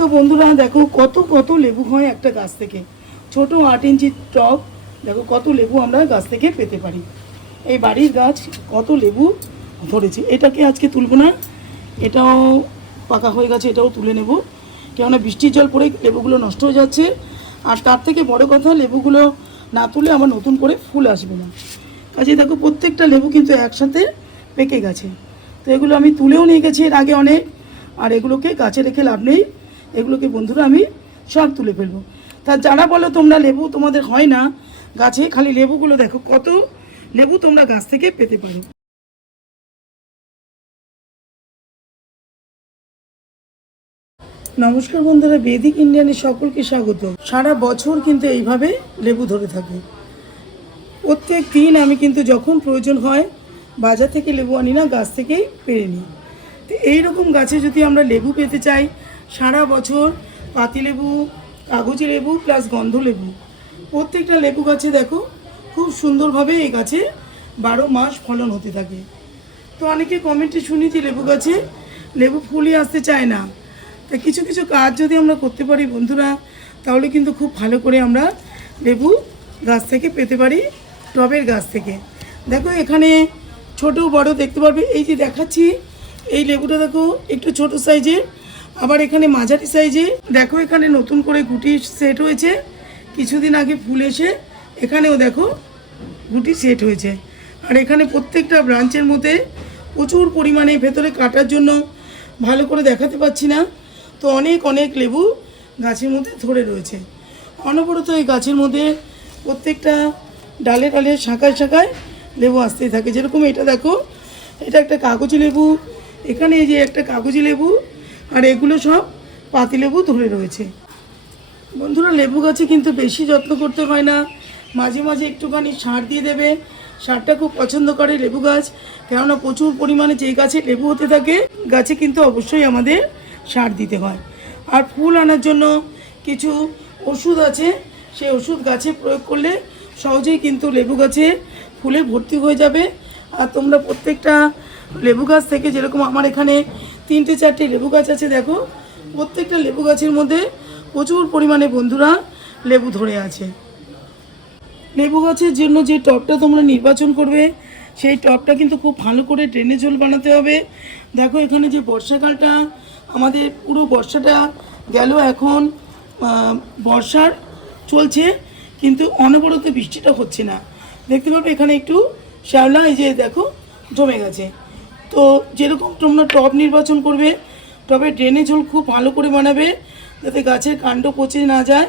তো বন্ধুরা, দেখো কত কত লেবু হয় একটা গাছ থেকে। ছোট আট ইঞ্চির টপ, দেখো কত লেবু আমরা গাছ থেকে পেতে পারি। এই বাড়ির গাছ কত লেবু ধরেছে। এটাকে আজকে তুলবো না, এটাও পাকা হয়ে গেছে, এটাও তুলে নেব। কেননা বৃষ্টির জল পড়ে লেবুগুলো নষ্ট হয়ে যাচ্ছে। আর তার থেকে বড় কথা, লেবুগুলো না তুলে আবার নতুন করে ফুল আসবে না। কাজে দেখো প্রত্যেকটা লেবু কিন্তু একসাথে পেকে গেছে। তো এগুলো আমি তুলেও নিয়ে গেছি এর আগে অনেক, আর এগুলোকে গাছে রেখে লাভ নেই। এগুলোকে বন্ধুরা আমি সব তুলে ফেলব। তা যারা বলো তোমরা লেবু, তোমাদের হয় না। গাছে খালি লেবুগুলো দেখো, কত লেবু তোমরা গাছ থেকে পেতে পারো। নমস্কার বন্ধুরা, বেদিক ইন্ডিয়ানের সকলকে স্বাগত। সারা বছর কিন্তু এইভাবে লেবু ধরে থাকে। প্রত্যেক দিন আমি কিন্তু যখন প্রয়োজন হয়, বাজার থেকে লেবু আনি না, গাছ থেকেই পেরে নিই। তো এইরকম গাছে যদি আমরা লেবু পেতে চাই সারা বছর পাতিলেবু কাগজি লেবু প্লাস গন্ধ লেবু। প্রত্যেকটা লেবু গাছে দেখো, খুব সুন্দরভাবে এই গাছে বারো মাস ফলন হতে থাকে। তো অনেকে কমেন্টে শুনি যে লেবু গাছে লেবু ফুলই আসতে চায় না। তা কিছু কিছু কাজ যদি আমরা করতে পারি বন্ধুরা, তাহলে কিন্তু খুব ভালো করে আমরা লেবু গাছ থেকে পেতে পারি, টবের গাছ থেকে। দেখো এখানে ছোট বড় দেখতে পারবে, এই যে দেখাচ্ছি, এই লেবুটা দেখো একটু ছোট সাইজের আবার এখানে মাঝারি সাইজে, দেখো এখানে নতুন করে গুটি সেট হয়েছে। কিছুদিন আগে ফুল এসে এখানেও দেখো গুটি সেট হয়েছে। আর এখানে প্রত্যেকটা ব্রাঞ্চের মধ্যে প্রচুর পরিমাণে ভেতরে কাটার জন্য ভালো করে দেখাতে পাচ্ছি না। তো অনেক অনেক লেবু গাছের মধ্যে ধরে রয়েছে। অনবরত এই গাছের মধ্যে প্রত্যেকটা ডালে ডালে, শাখায় শাখায় লেবু আসতেই থাকে। যেরকম এটা দেখো, এটা একটা কাগজি লেবু। এখানে এই যে একটা কাগজি লেবু আর এগুলো সব পাতিলেবু ধরে রয়েছে। বন্ধুরা, লেবু গাছে কিন্তু বেশি যত্ন করতে হয় না। মাঝে মাঝে একটুখানি সার দিয়ে দেবে। সারটা খুব পছন্দ করে লেবু গাছ। কেননা প্রচুর পরিমাণে যেই গাছে লেবু হতে থাকে, গাছে কিন্তু অবশ্যই আমাদের সার দিতে হয়। আর ফুল আনার জন্য কিছু ওষুধ আছে। সেই ওষুধ গাছে প্রয়োগ করলে সহজেই কিন্তু লেবু গাছে ফুলে ভর্তি হয়ে যাবে। আর তোমরা প্রত্যেকটা লেবু গাছ থেকে যেরকম আমার এখানে তিনটে চারটে লেবু গাছ আছে, দেখো। প্রত্যেকটা লেবু গাছের মধ্যে প্রচুর পরিমাণে বন্ধুরা লেবু ধরে আছে। লেবু গাছের জন্য যে টবটা তোমরা নির্বাচন করবে, সেই টবটা কিন্তু খুব ভালো করে ড্রেনেজ হোল বানাতে হবে। দেখো, এখানে যে বর্ষাকালটা, আমাদের পুরো বর্ষাটা গেল এখন বর্ষার চলছে, কিন্তু অনবরত বৃষ্টিটা হচ্ছে না। দেখতে পাবে এখানে একটু শ্যাওলা, এই যে দেখো, জমে গেছে। তো যেরকম তোমরা টব নির্বাচন করবে টবে ড্রেনেজ হোল খুব ভালো করে বানাবে, যাতে গাছের কাণ্ড পচে না যায়,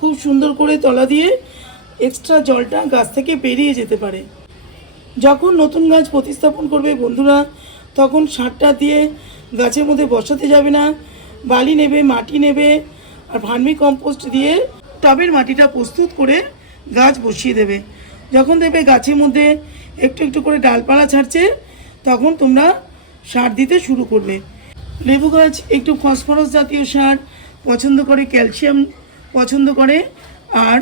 খুব সুন্দর করে তলা দিয়ে এক্সট্রা জলটা গাছ থেকে বেরিয়ে যেতে পারে। যখন নতুন গাছ প্রতিস্থাপন করবে বন্ধুরা, তখন সারটা দিয়ে গাছের মধ্যে বসাতে যাবে না, বালি নেবে, মাটি নেবে, আর ভার্মি কম্পোস্ট দিয়ে টবের মাটিটা প্রস্তুত করে গাছ বসিয়ে দেবে। যখন দেবে গাছের মধ্যে একটু একটু করে ডালপালা ছাড়ছে তখন তোমরা সার দিতে শুরু করবে। লেবু গাছ একটু ফসফরাস জাতীয় সার, পছন্দ করে ক্যালসিয়াম পছন্দ করে, আর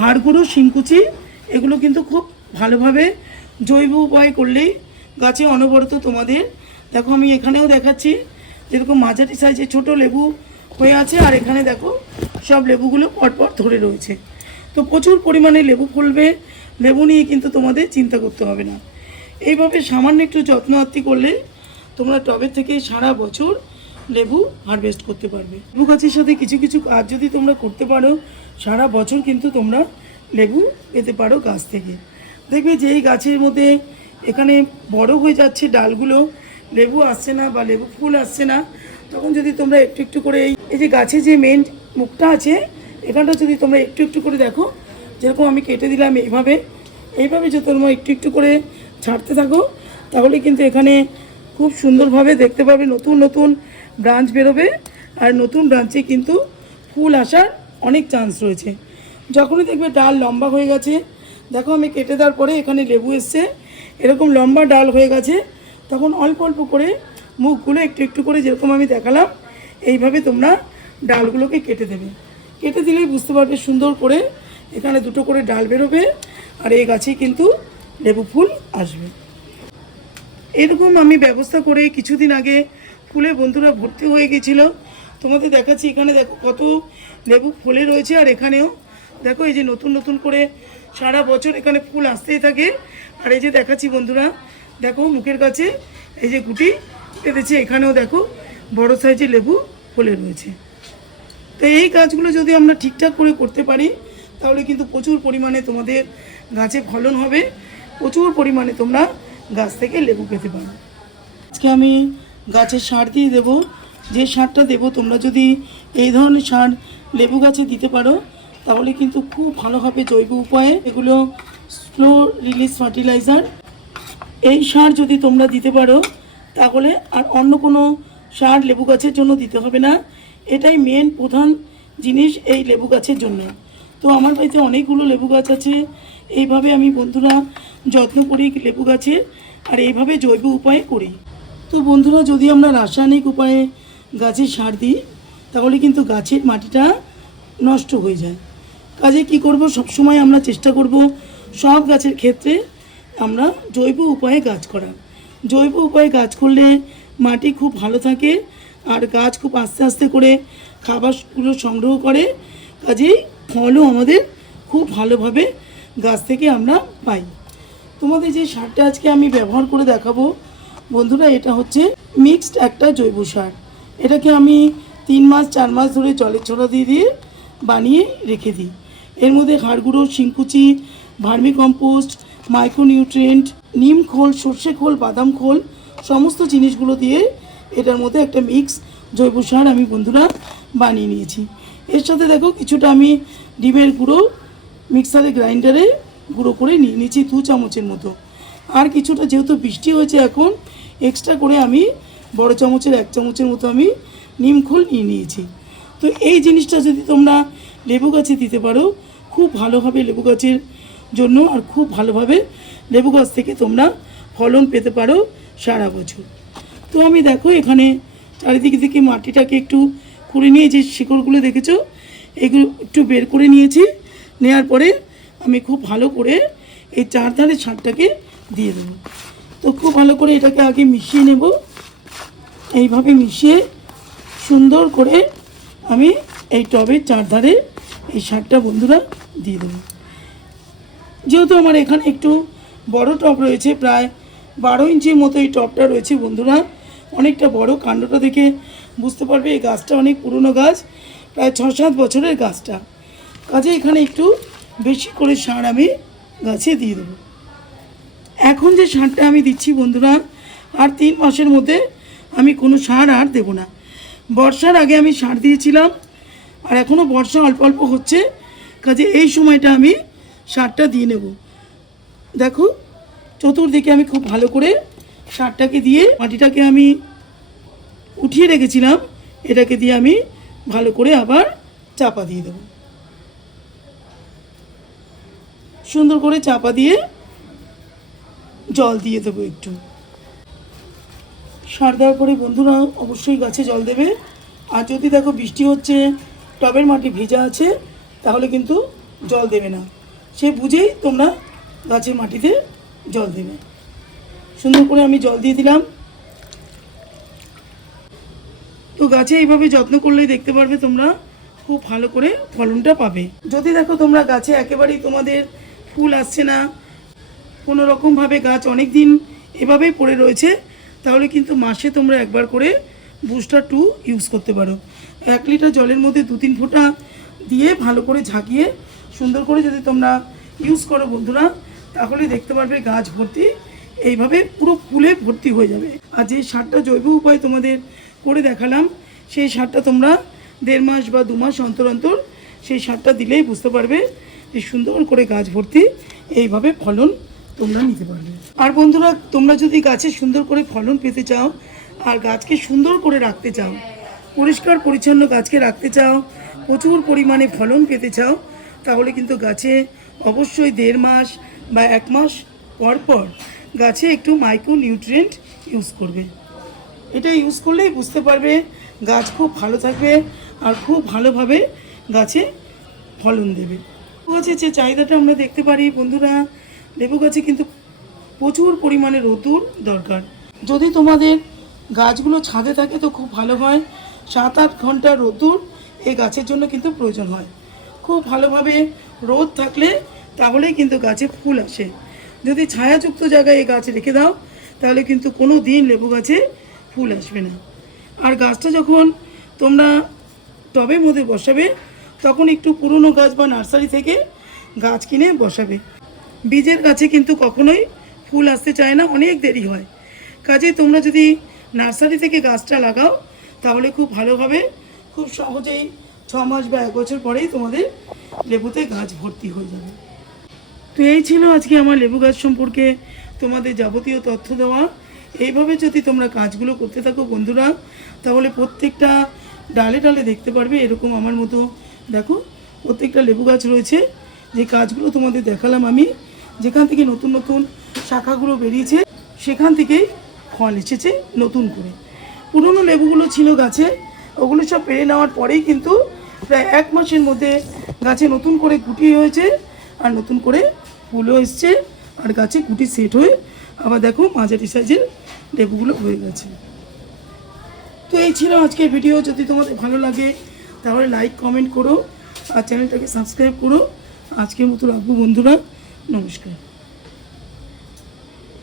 হাড়গুঁড়ো, শিংকুচি, এগুলো কিন্তু খুব ভালোভাবে জৈব উপায় করলেই গাছে অনবরত তোমাদের। দেখো আমি এখানেও দেখাচ্ছি, যেরকম মাঝারি সাইজে ছোট লেবু হয়ে আছে, আর এখানে দেখো সব লেবুগুলো পরপর ধরে রয়েছে। তো প্রচুর পরিমাণে লেবু ফলবে, লেবু নিয়ে কিন্তু তোমাদের চিন্তা করতে হবে না। এইভাবে সামান্য একটু যত্ন আত্তি করলে তোমরা টবের থেকে সারা বছর লেবু হারভেস্ট করতে পারবে। লেবু গাছের সাথে কিছু কিছু কাজ যদি তোমরা করতে পারো, সারা বছর কিন্তু তোমরা লেবু পেতে পারো গাছ থেকে। দেখবে যে এই গাছের মধ্যে এখানে বড় হয়ে যাচ্ছে ডালগুলো, লেবু আসছে না বা লেবু ফুল আসছে না, তখন যদি তোমরা একটু একটু করে এই এই যে গাছে যে মেন মুখটা আছে, এখানটা যদি তোমরা একটু একটু করে দেখো, যেরকম আমি কেটে দিলাম এইভাবে এইভাবে যদি তোমরা একটু একটু করে ছাড়তে থাকো, তাহলে কিন্তু এখানে খুব সুন্দরভাবে দেখতে পাবে নতুন নতুন ব্রাঞ্চ বেরোবে, আর নতুন ব্রাঞ্চে কিন্তু ফুল আসার অনেক চান্স রয়েছে। যখনই দেখবে ডাল লম্বা হয়ে গেছে, দেখো আমি কেটে দেওয়ার পরে এখানে লেবু এসছে, এরকম লম্বা ডাল হয়ে গেছে, তখন অল্প অল্প করে মুখগুলো একটু একটু করে যেরকম আমি দেখালাম, এইভাবে তোমরা ডালগুলোকে কেটে দেবে। কেটে দিলেই বুঝতে পারবে সুন্দর করে এখানে দুটো করে ডাল বেরোবে, আর এই গাছে কিন্তু লেবু ফুল আসবে। এরকম আমি ব্যবস্থা করে কিছুদিন আগে ফুলে বন্ধুরা ভর্তি হয়ে গেছিল। তোমাদের দেখাচ্ছি এখানে দেখো কত লেবু ফুলে রয়েছে আর এখানেও দেখো এই যে নতুন নতুন করে সারা বছর এখানে ফুল আসতেই থাকে। আর এই যে দেখাচ্ছি বন্ধুরা, দেখো মুখের কাছে এই যে গুটি পেতেছে এখানেও দেখো বড় সাইজের লেবু ফুলে রয়েছে। তো এই গাছগুলো যদি আমরা ঠিকঠাক করে করতে পারি, তাহলে কিন্তু প্রচুর পরিমাণে তোমাদের গাছে ফলন হবে। প্রচুর পরিমাণে তোমরা গাছ থেকে লেবু পেতে পারো আজকে আমি গাছের সার দিয়ে দেবো। যে সারটা দেবো, তোমরা যদি এই ধরনের সার লেবু গাছে দিতে পারো, তাহলে কিন্তু খুব ভালো হবে জৈব উপায়ে। এগুলো স্লো রিলিজ ফার্টিলাইজার এই সার যদি তোমরা দিতে পারো, তাহলে আর অন্য কোনো সার লেবু গাছের জন্য দিতে হবে না। এটাই মেন প্রধান জিনিস এই লেবু গাছের জন্য। তো আমার বাড়িতে অনেকগুলো লেবু গাছ আছে। এইভাবে আমি বন্ধুরা যত্ন করি লেবু গাছে, আর এইভাবে জৈব উপায়ে করি। তো বন্ধুরা, যদি আমরা রাসায়নিক উপায়ে গাছে সার দিই, তাহলে কিন্তু গাছের মাটিটা নষ্ট হয়ে যায়। কাজে কি করব? সবসময় আমরা চেষ্টা করব সব গাছের ক্ষেত্রে আমরা জৈব উপায়ে গাছ করার জৈব উপায়ে গাছ করলে মাটি খুব ভালো থাকে, আর গাছ খুব আস্তে আস্তে করে খাবারগুলো সংগ্রহ করে। কাজেই ফলও আমাদের খুব ভালোভাবে গাছ থেকে আমরা পাই। তোমাদের যে সারটা আজকে আমি ব্যবহার করে দেখাবো, বন্ধুরা, এটা হচ্ছে মিক্সড একটা জৈব সার। এটাকে আমি তিন মাস, চার মাস ধরে জলের ছড়া দিয়ে দিয়ে বানিয়ে রেখে দিই। এর মধ্যে হাড়গুঁড়ো, শিংকুচি ভার্মি কম্পোস্ট মাইক্রোনিউট্রিয়েন্ট, নিম খোল, সর্ষে খোল, বাদাম খোল, সমস্ত জিনিসগুলো দিয়ে এটার মধ্যে একটা মিক্স জৈব সার আমি, বন্ধুরা, বানিয়ে নিয়েছি। এর সাথে দেখো, কিছুটা আমি ডিমের গুঁড়ো মিক্সারে গ্রাইন্ডারে গুঁড়ো করে নিয়ে নিয়েছি দু চামচের মতো। আর কিছুটা যেহেতু বৃষ্টি হয়েছে এখন এক্সট্রা করে আমি বড় চামচের, এক চামচের মতো আমি নিমখোল নিয়ে নিয়েছি। তো এই জিনিসটা যদি তোমরা লেবু গাছে দিতে পারো, খুব ভালোভাবে লেবু গাছের জন্য আর খুব ভালোভাবে লেবু গাছ থেকে তোমরা ফলন পেতে পারো সারা বছর। তো আমি দেখো এখানে চারিদিক থেকে মাটিটাকে একটু করে নিয়ে যে শিকড়গুলো দেখেছ, এগুলো একটু বের করে নিয়েছি। নেওয়ার পরে আমি খুব ভালো করে এই চারধারে ছাদটাকে দিয়ে দেবো। তো খুব ভালো করে এটাকে আগে মিশিয়ে নেব। এইভাবে মিশিয়ে সুন্দর করে আমি এই টবের চারধারে এই সারটা বন্ধুরা দিয়ে দেবো। যেহেতু আমার এখানে একটু বড় টব রয়েছে, প্রায় বারো ইঞ্চির মতো এই টবটা রয়েছে বন্ধুরা। অনেকটা বড়, কাণ্ডটা দেখে বুঝতে পারবে এই গাছটা অনেক পুরনো গাছ, প্রায় ছ সাত বছরের গাছটা। কাজে এখানে একটু বেশি করে সার আমি গাছে দিয়ে দেবো। এখন যে সারটা আমি দিচ্ছি বন্ধুরা, আর তিন মাসের মধ্যে আমি কোনো সার আর দেবো না। বর্ষার আগে আমি সার দিয়েছিলাম, আর এখনও বর্ষা অল্প অল্প হচ্ছে, কাজে এই সময়টা আমি সারটা দিয়ে নেব। দেখো, চতুর্দিকে আমি খুব ভালো করে সারটাকে দিয়ে মাটিটাকে আমি উঠিয়ে রেখেছিলাম, এটাকে দিয়ে আমি ভালো করে আবার চাপা দিয়ে দেবো। সুন্দর করে চাপা দিয়ে জল দিয়ে দেবো একটু। সার দেওয়ার পরে বন্ধুরা অবশ্যই গাছে জল দেবে। আর যদি দেখো বৃষ্টি হচ্ছে, টবের মাটি ভেজা আছে, তাহলে কিন্তু জল দেবে না। সে বুঝেই তোমরা গাছের মাটিতে জল দেবে। সুন্দর করে আমি জল দিয়ে দিলাম। তো গাছে এইভাবে যত্ন করলেই দেখতে পারবে তোমরা, খুব ভালো করে ফলনটা পাবে। যদি দেখো তোমরা গাছে একেবারেই তোমাদের ফুল আসছে না। কোনো রকমভাবে গাছ অনেক দিন এভাবেই পড়ে রয়েছে। তাহলে কিন্তু মাসে তোমরা একবার করে বুস্টার টু ইউজ করতে পারো। এক লিটার জলের মধ্যে দু তিন ফোঁটা দিয়ে ভালো করে ঝাঁকিয়ে সুন্দর করে যদি তোমরা ইউজ করো বন্ধুরা, তাহলে দেখতে পারবে গাছ ভর্তি। এইভাবে পুরো ফুলে ভর্তি হয়ে যাবে। আর যে সারটা জৈব উপায় তোমাদের করে দেখালাম, সেই সারটা তোমরা দেড় মাস বা দু মাস অন্তর অন্তর সেই সারটা দিলেই বুঝতে পারবে। যে সুন্দর করে গাছ ভর্তি এইভাবে ফলন তোমরা নিতে পারবে। আর বন্ধুরা, তোমরা যদি গাছে সুন্দর করে ফলন পেতে চাও আর গাছকে সুন্দর করে রাখতে চাও, পরিষ্কার পরিচ্ছন্ন গাছকে রাখতে চাও, প্রচুর পরিমাণে ফলন পেতে চাও, তাহলে কিন্তু গাছে অবশ্যই দেড় মাস বা এক মাস পর পর গাছে একটু মাইক্রো নিউট্রিয়েন্ট ইউজ করবে। এটা ইউজ করলেই বুঝতে পারবে গাছ খুব ভালো থাকবে আর খুব ভালোভাবে গাছে ফলন দেবে। গাছের যে চাহিদাটা আমরা দেখতে পারি, বন্ধুরা লেবু গাছে কিন্তু প্রচুর পরিমাণে রোদুর দরকার। যদি তোমাদের গাছগুলো ছাদে থাকে তো খুব ভালো হয়, সাত আট ঘণ্টা রোদ্দুর এই গাছের জন্য কিন্তু প্রয়োজন হয়। খুব ভালোভাবে রোদ থাকলে তাহলেই কিন্তু গাছে ফুল আসে। যদি ছায়াযুক্ত জায়গায় এই গাছ রেখে দাও, তাহলে কিন্তু কোনো দিন লেবু গাছে ফুল আসবে না। আর গাছটা যখন তোমরা টবের মধ্যে বসাবে তখন একটু পুরনো গাছ বা নার্সারি থেকে গাছ কিনে বসাবে। বীজের গাছে কিন্তু কখনোই ফুল আসতে চায় না, অনেক দেরি হয়। কাজে তোমরা যদি নার্সারি থেকে গাছটা লাগাও, তাহলে খুব ভালোভাবে, খুব সহজেই ছ মাস বা এক বছর পরেই তোমাদের লেবুতে গাছ ভর্তি হয়ে যাবে। তো এই ছিল আজকে আমার লেবু গাছ সম্পর্কে তোমাদের যাবতীয় তথ্য দেওয়া। এইভাবে যদি তোমরা কাজগুলো করতে থাকো বন্ধুরা, তাহলে প্রত্যেকটা ডালে ডালে দেখতে পারবে, এরকম আমার মতো দেখো, প্রত্যেকটা লেবু গাছ রয়েছে। যে কাজগুলো তোমাদের দেখালাম আমি, যেখান থেকে নতুন নতুন শাখাগুলো বেরিয়েছে, সেখান থেকেই ফল এসেছে নতুন করে। পুরনো লেবুগুলো ছিল গাছে, ওগুলো সব পেরে নেওয়ার পরেই কিন্তু প্রায় এক মাসের মধ্যে গাছে নতুন করে গুটি হয়েছে, আর নতুন করে ফুলও এসছে, আর গাছে গুটি সেট হয়ে আবার দেখো মাঝারি সাইজের লেবুগুলো হয়ে গেছে। তো এই ছিল আজকের ভিডিও। যদি তোমাদের ভালো লাগে তাহলে লাইক কমেন্ট করো আর চ্যানেলটাকে সাবস্ক্রাইব করো। আজকের মতো রাখব বন্ধুরা। নমস্কার।